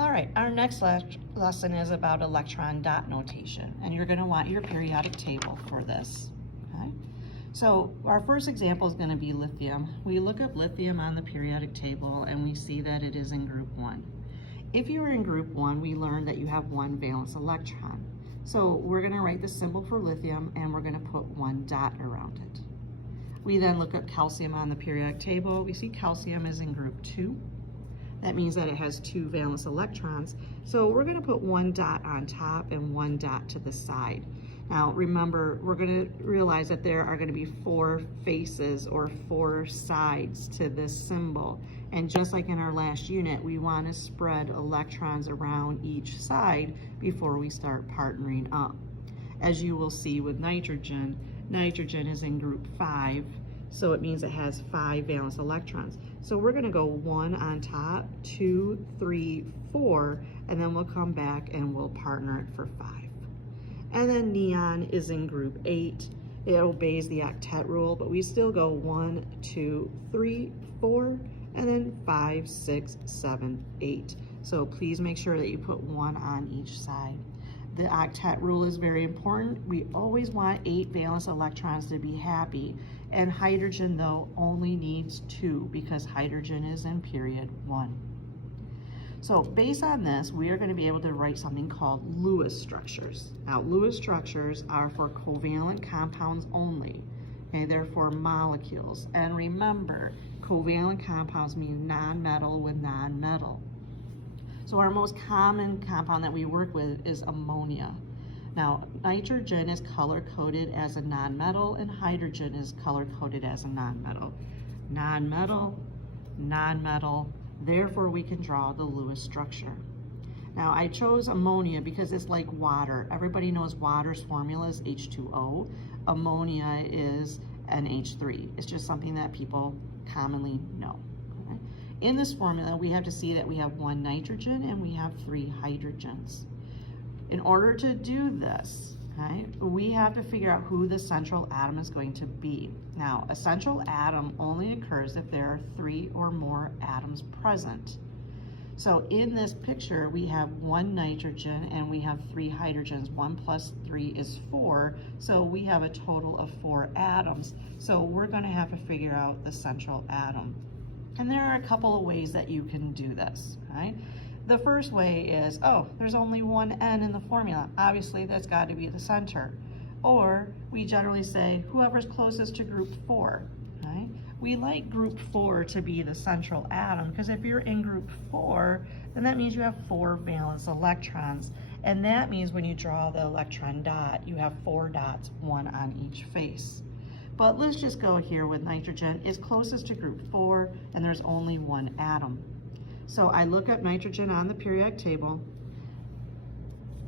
All right, our next lesson is about electron dot notation, and you're going to want your periodic table for this. Okay? So our first example is going to be lithium. We look up lithium on the periodic table and we see that it is in group 1. If you are in group 1, we learned that you have one valence electron. So we're going to write the symbol for lithium and we're going to put one dot around it. We then look up calcium on the periodic table. We see calcium is in group 2. That means that it has 2 valence electrons. So we're going to put one dot on top and one dot to the side. Now remember, we're going to realize that there are going to be 4 faces or 4 sides to this symbol. And just like in our last unit, we want to spread electrons around each side before we start partnering up. As you will see with nitrogen, nitrogen is in group 5. So it means it has 5 valence electrons. So we're going to go 1 on top, 2, 3, 4, and then we'll come back and we'll partner it for 5. And then neon is in group 8. It obeys the octet rule, but we still go 1, 2, 3, 4, and then 5, 6, 7, 8. So please make sure that you put 1 on each side. The octet rule is very important. We always want 8 valence electrons to be happy. And hydrogen, though, only needs 2 because hydrogen is in period 1. So based on this, we are going to be able to write something called Lewis structures. Now, Lewis structures are for covalent compounds only. Okay, they're for molecules. And remember, covalent compounds mean non-metal with non-metal. So our most common compound that we work with is ammonia. Now, nitrogen is color-coded as a non-metal and hydrogen is color-coded as a non-metal. Non-metal, non-metal, therefore we can draw the Lewis structure. Now, I chose ammonia because it's like water. Everybody knows water's formula is H2O. Ammonia is NH3. It's just something that people commonly know. Okay? In this formula, we have to see that we have 1 nitrogen and we have 3 hydrogens. In order to do this, okay, we have to figure out who the central atom is going to be. Now, a central atom only occurs if there are 3 or more atoms present. So in this picture, we have 1 nitrogen and we have 3 hydrogens. 1 plus 3 is 4, so we have a total of 4 atoms. So we're going to have to figure out the central atom. And there are a couple of ways that you can do this, right? The first way is, oh, there's only 1 N in the formula. Obviously, that's got to be the center. Or we generally say, whoever's closest to group 4, right? We like group 4 to be the central atom because if you're in group 4, then that means you have 4 valence electrons. And that means when you draw the electron dot, you have 4 dots, 1 on each face. But let's just go here with nitrogen. It's closest to group 4, and there's only 1 atom. So I look up nitrogen on the periodic table.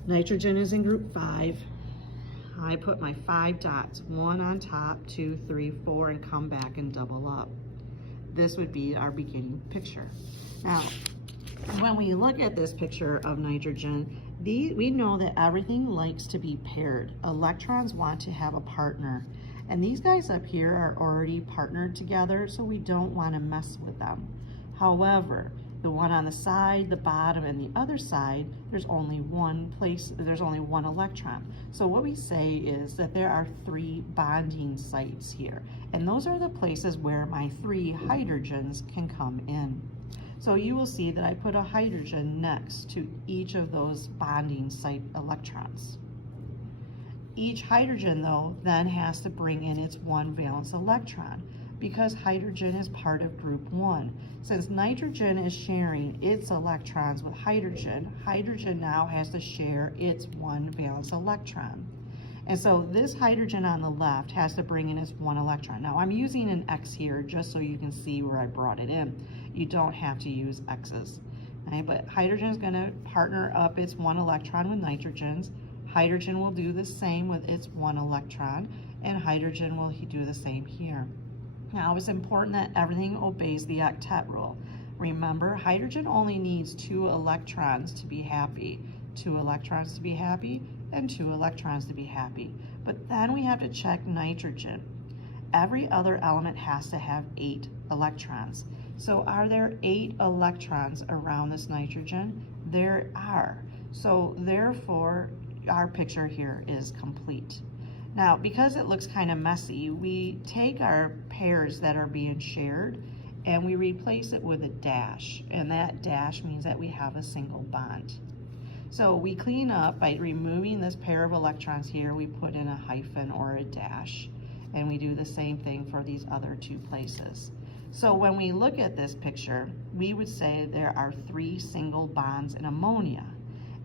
Nitrogen is in group 5. I put my 5 dots, 1 on top, 2, 3, 4, and come back and double up. This would be our beginning picture. Now, when we look at this picture of nitrogen, we know that everything likes to be paired. Electrons want to have a partner. And these guys up here are already partnered together, so we don't want to mess with them. However, the one on the side, the bottom, and the other side, there's only 1 place, there's only 1 electron. So what we say is that there are 3 bonding sites here. And those are the places where my 3 hydrogens can come in. So you will see that I put a hydrogen next to each of those bonding site electrons. Each hydrogen, though, then has to bring in its 1 valence electron because hydrogen is part of group 1. Since nitrogen is sharing its electrons with hydrogen, hydrogen now has to share its 1 valence electron. And so this hydrogen on the left has to bring in its 1 electron. Now I'm using an X here just so you can see where I brought it in. You don't have to use X's. Okay? But hydrogen is going to partner up its 1 electron with nitrogen's. Hydrogen will do the same with its 1 electron, and hydrogen will do the same here. Now, it's important that everything obeys the octet rule. Remember, hydrogen only needs 2 electrons to be happy. 2 electrons to be happy, and 2 electrons to be happy. But then we have to check nitrogen. Every other element has to have 8 electrons. So are there 8 electrons around this nitrogen? There are. So therefore, our picture here is complete. Now, because it looks kind of messy, we take our pairs that are being shared and we replace it with a dash. And that dash means that we have a single bond. So we clean up by removing this pair of electrons here. We put in a hyphen or a dash. And we do the same thing for these other 2 places. So when we look at this picture, we would say there are 3 single bonds in ammonia.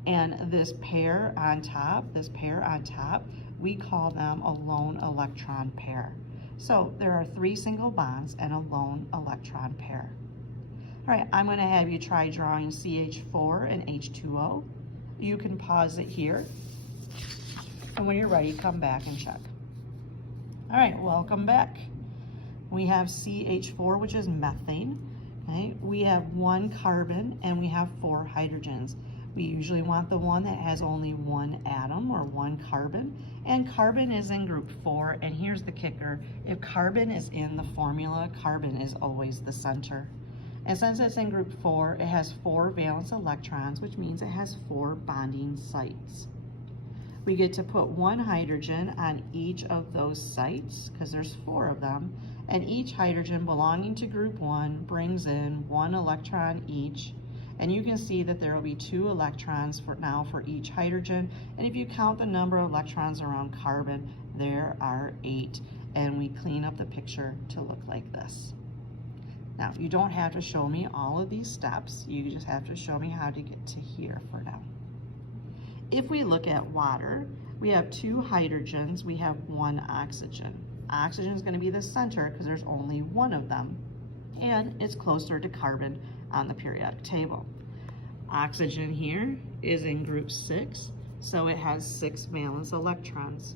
And this pair on top, we call them a lone electron pair. So there are 3 single bonds and a lone electron pair. All right, I'm going to have you try drawing CH4 and H2O. You can pause it here. And when you're ready, come back and check. All right, welcome back. We have CH4, which is methane. Okay? We have 1 carbon and we have 4 hydrogens. We usually want the one that has only 1 atom or 1 carbon, and carbon is in group 4, and here's the kicker. If carbon is in the formula, carbon is always the center. And since it's in group 4, it has 4 valence electrons, which means it has 4 bonding sites. We get to put 1 hydrogen on each of those sites, because there's 4 of them, and each hydrogen belonging to group 1 brings in 1 electron each. And you can see that there will be 2 electrons for each hydrogen. And if you count the number of electrons around carbon, there are 8. And we clean up the picture to look like this. Now, you don't have to show me all of these steps. You just have to show me how to get to here for now. If we look at water, we have 2 hydrogens, we have 1 oxygen. Oxygen is going to be the center because there's only 1 of them. And it's closer to carbon on the periodic table. Oxygen here is in group 6, so it has 6 valence electrons.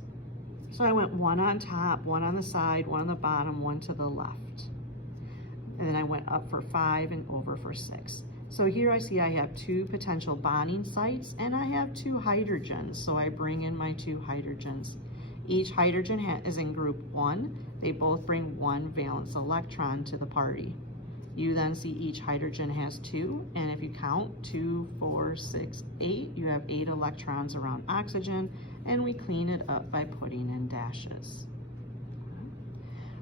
So I went 1 on top, 1 on the side, 1 on the bottom, 1 to the left. And then I went up for 5 and over for 6. So here I see I have 2 potential bonding sites and I have 2 hydrogens, so I bring in my 2 hydrogens. Each hydrogen is in group 1. They both bring 1 valence electron to the party. You then see each hydrogen has 2, and if you count 2, 4, 6, 8, you have 8 electrons around oxygen, and we clean it up by putting in dashes.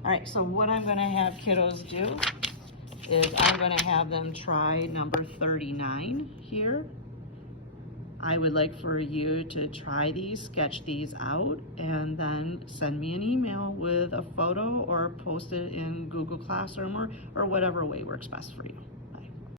All right, so what I'm going to have kiddos do is I'm going to have them try number 39 here. I would like for you to try these, sketch these out, and then send me an email with a photo or post it in Google Classroom or whatever way works best for you.